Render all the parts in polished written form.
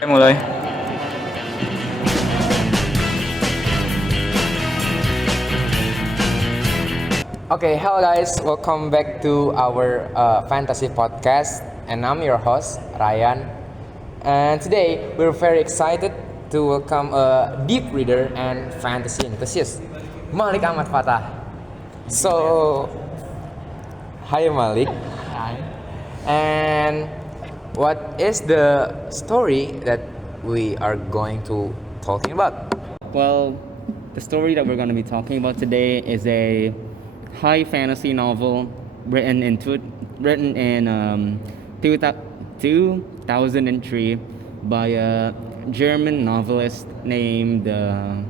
Mulai. Okay, hello guys, welcome back to our fantasy podcast, and I'm your host Ryan. And today we're very excited to welcome a deep reader and fantasy enthusiast, Malik Ahmad Fatah. So, hi Malik, and what is the story that we are going to talking about? Well, the story that we're going to be talking about today is a high fantasy novel written in 2003 by a German novelist named I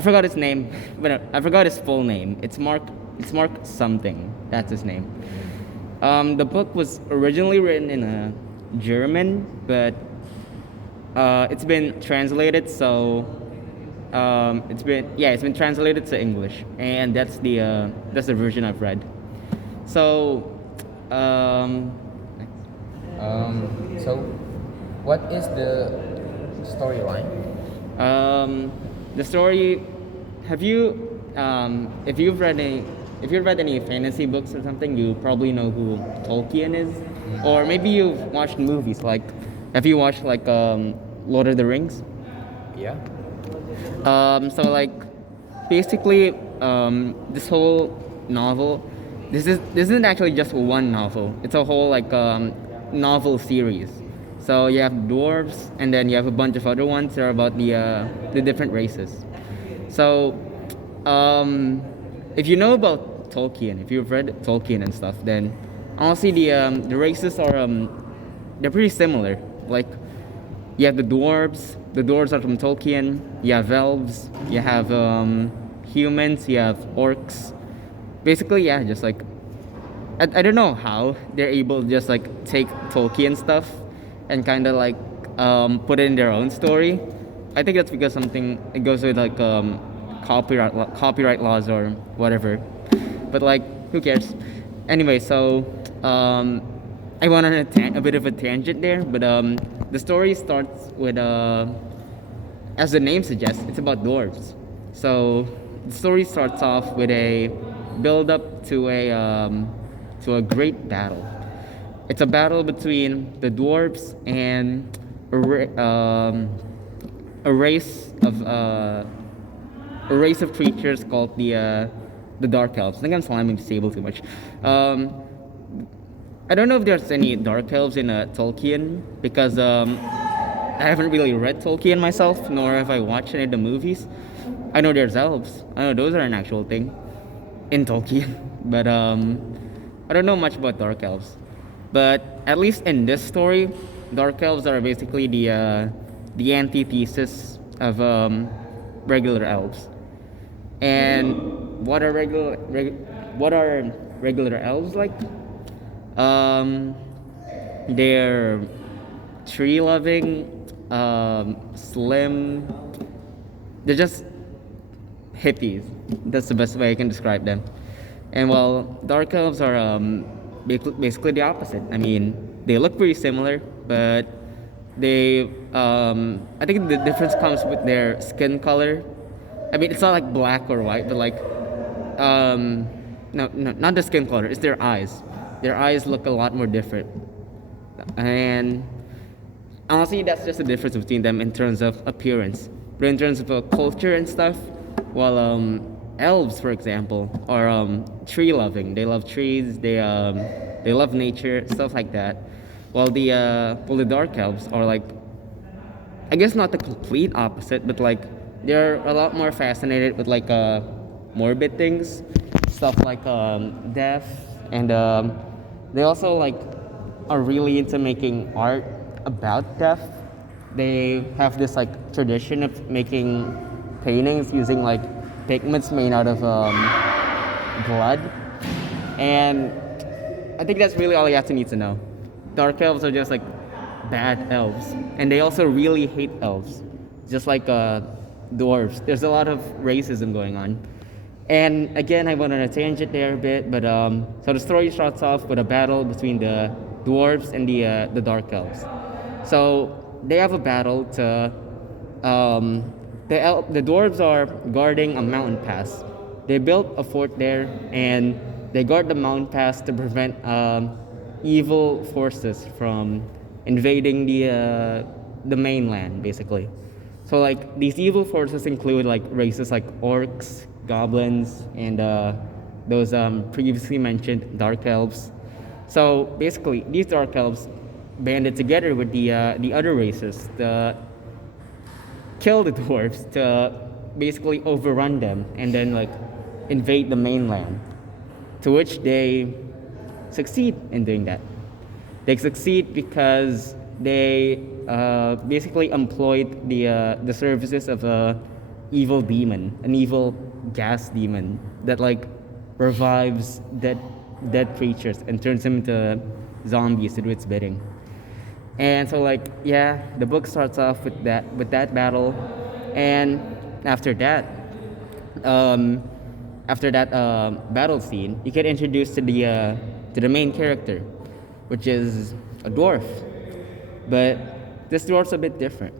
forgot his name, but I forgot his full name. It's Mark something. That's his name. The book was originally written in German, but it's been translated, so it's been translated to English, and that's the version I've read. So, So, what is the storyline? the story. Have you if you've read any fantasy books or something, you probably know who Tolkien is, or maybe you've watched movies. Like, have you watched like Lord of the Rings? Yeah. So like basically this whole novel, this isn't actually just one novel. It's a whole like novel series. So you have dwarves, and then you have a bunch of other ones that are about the different races. So if you know about Tolkien, if you've read Tolkien and stuff, then honestly the races are they're pretty similar. Like, you have the dwarves. The dwarves are from Tolkien. You have elves. You have humans. You have orcs. Basically, yeah, just like I don't know how they're able to just like take Tolkien stuff and kind of like put it in their own story. I think that's because something it goes with like copyright laws or whatever. But like, who cares? Anyway, so I went on a bit of a tangent there, but the story starts with as the name suggests, it's about dwarves. So the story starts off with a build up to a great battle. It's a battle between the dwarves and a race of creatures called the dark elves. I think I'm slamming the table too much. I don't know if there's any dark elves in Tolkien, because I haven't really read Tolkien myself, nor have I watched any of the movies. I know there's elves. I know those are an actual thing in Tolkien, but I don't know much about dark elves. But at least in this story, dark elves are basically the antithesis of regular elves. And what are regular elves like? They're tree loving, slim. They're just hippies. That's the best way I can describe them. And while dark elves are basically the opposite. I mean, they look pretty similar, but I think the difference comes with their skin color. I mean, it's not like black or white, but like no, not the skin color. It's their eyes. Their eyes look a lot more different, and honestly, that's just the difference between them in terms of appearance. But in terms of culture and stuff, while elves, for example, are tree loving. They love trees. They love nature, stuff like that. While the dark elves are like, I guess not the complete opposite, but like they're a lot more fascinated with like morbid things, stuff like death, and they also like are really into making art about death. They have this like tradition of making paintings using like pigments made out of blood, and I think that's really all you have to need to know. Dark elves are just like bad elves, and they also really hate elves, just like dwarves. There's a lot of racism going on. And again, I went on a tangent there a bit, but so the story starts off with a battle between the dwarves and the dark elves. So they have a battle to the dwarves are guarding a mountain pass. They built a fort there, and they guard the mountain pass to prevent evil forces from invading the mainland, basically. So like these evil forces include like races like orcs, goblins, and those previously mentioned dark elves. So basically, these dark elves banded together with the other races to kill the dwarves, to basically overrun them and then like invade the mainland. To which they succeed in doing that. They succeed because they basically employed the services of a evil demon, an evil gas demon that like revives dead creatures and turns them into zombies to do its bidding. And so like yeah, the book starts off with that battle, and after that, um, battle scene, you get introduced to the main character, which is a dwarf. But this dwarf's a bit different.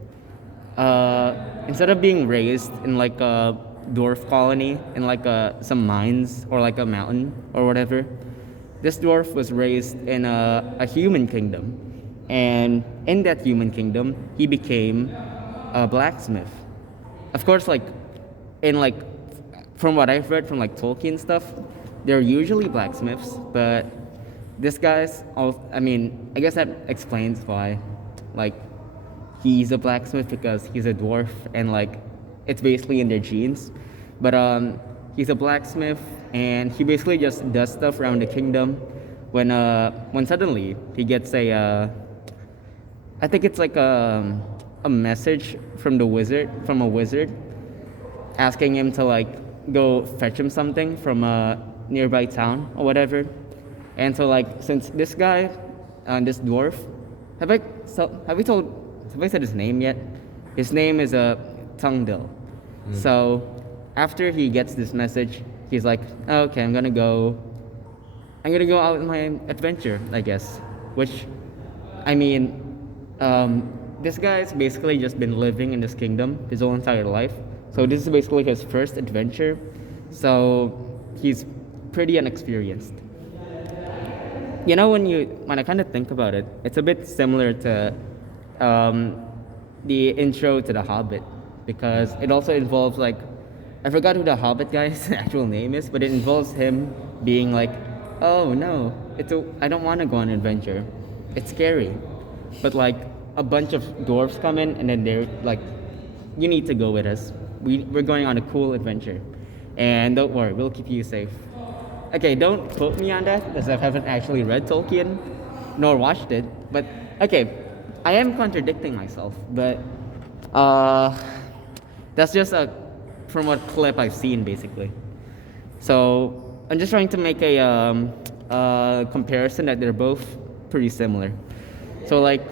Instead of being raised in like a dwarf colony in like some mines or like a mountain or whatever, this dwarf was raised in a human kingdom, and in that human kingdom, he became a blacksmith. Of course, like in like from what I've read from like Tolkien stuff, they're usually blacksmiths, but this guy's all, I mean, I guess that explains why like he's a blacksmith, because he's a dwarf and like it's basically in their genes. But he's a blacksmith, and he basically just does stuff around the kingdom when suddenly he gets I think it's like a message from a wizard asking him to like go fetch him something from a nearby town or whatever. And so like since this guy, this dwarf, have I said his name yet? His name is Tungdil. So after he gets this message, he's like, oh, okay, I'm gonna go out on my adventure, I guess. Which, I mean, this guy's basically just been living in this kingdom his whole entire life. So this is basically his first adventure. So he's pretty inexperienced. You know, when I kind of think about it, it's a bit similar to the intro to The Hobbit, because it also involves like, I forgot who the Hobbit guy's actual name is, but it involves him being like, oh no, I don't want to go on an adventure, it's scary, but like a bunch of dwarves come in and then they're like, you need to go with us. We're going on a cool adventure, and don't worry, we'll keep you safe. Okay, don't quote me on that, because I haven't actually read Tolkien nor watched it. But okay, I am contradicting myself, but that's just from what clip I've seen, basically. So I'm just trying to make a comparison that they're both pretty similar. So like,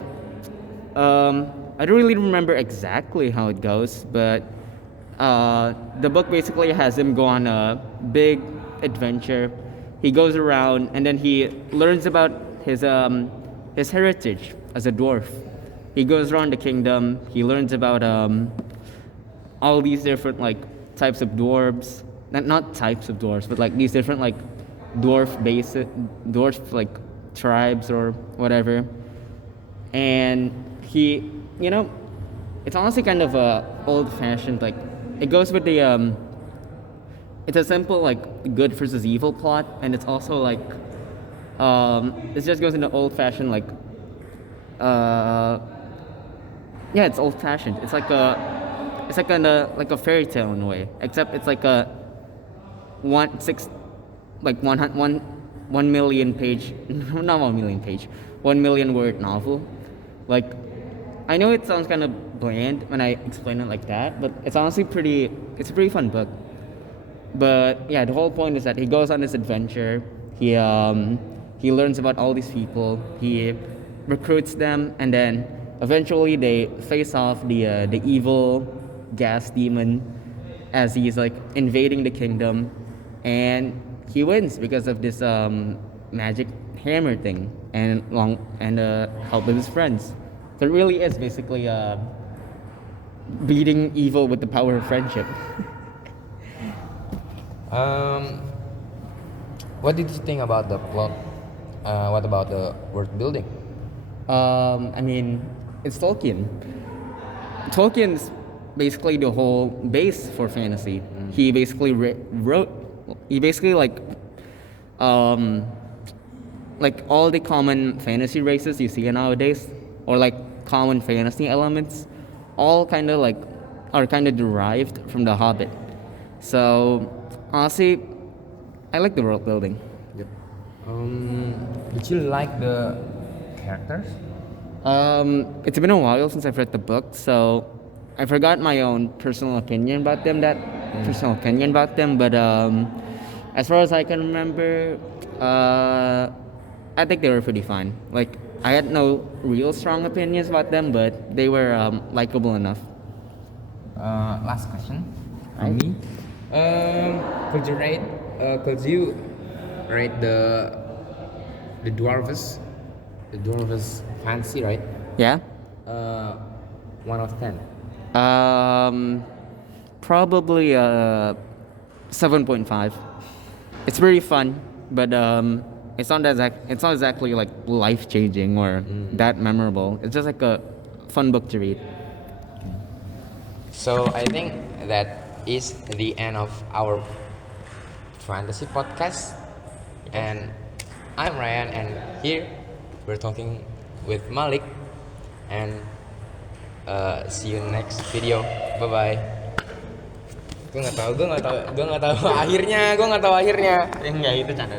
I don't really remember exactly how it goes, but the book basically has him go on a big adventure. He goes around and then he learns about his heritage as a dwarf. He goes around the kingdom. He learns about all these different like types of dwarves. Not types of dwarves, but like these different like dwarf like tribes or whatever. And he, you know, it's honestly kind of old-fashioned. Like it goes with the it's a simple like good versus evil plot, and it's also like it just goes into old-fashioned like yeah, it's old-fashioned. It's like a fairy tale in a way, except it's like a 1 million page, not 1 million page, 1 million word novel. Like, I know it sounds kind of bland when I explain it like that, but it's honestly it's a pretty fun book. But yeah, the whole point is that he goes on this adventure. He learns about all these people. He recruits them, and then eventually they face off the evil gas demon as he's like invading the kingdom, and he wins because of this magic hammer thing and help with his friends. It really is basically beating evil with the power of friendship. Um, what did you think about the plot? What about the world building? I mean, it's Tolkien. Tolkien's basically the whole base for fantasy. He basically wrote. He basically um, like all the common fantasy races you see nowadays, or like common fantasy elements, all kind of like are kind of derived from The Hobbit. So honestly, I like the world building. Yep. Did you like the characters? It's been a while since I've read the book, so I forgot my own personal opinion about them. But as far as I can remember, I think they were pretty fine. Like I had no real strong opinions about them, but they were likable enough. Last question Right. from me. Could you rate? Could you rate the dwarves? The dwarves fancy, right? Yeah. 1 out of 10. Probably 7.5. It's very fun, but it's not exactly like life changing or that memorable. It's just like a fun book to read. So I think that is the end of our fantasy podcast. And I'm Ryan, and here we're talking with Malik. And see you next video. Bye bye. Gue nggak tahu akhirnya. Enggak, itu canda.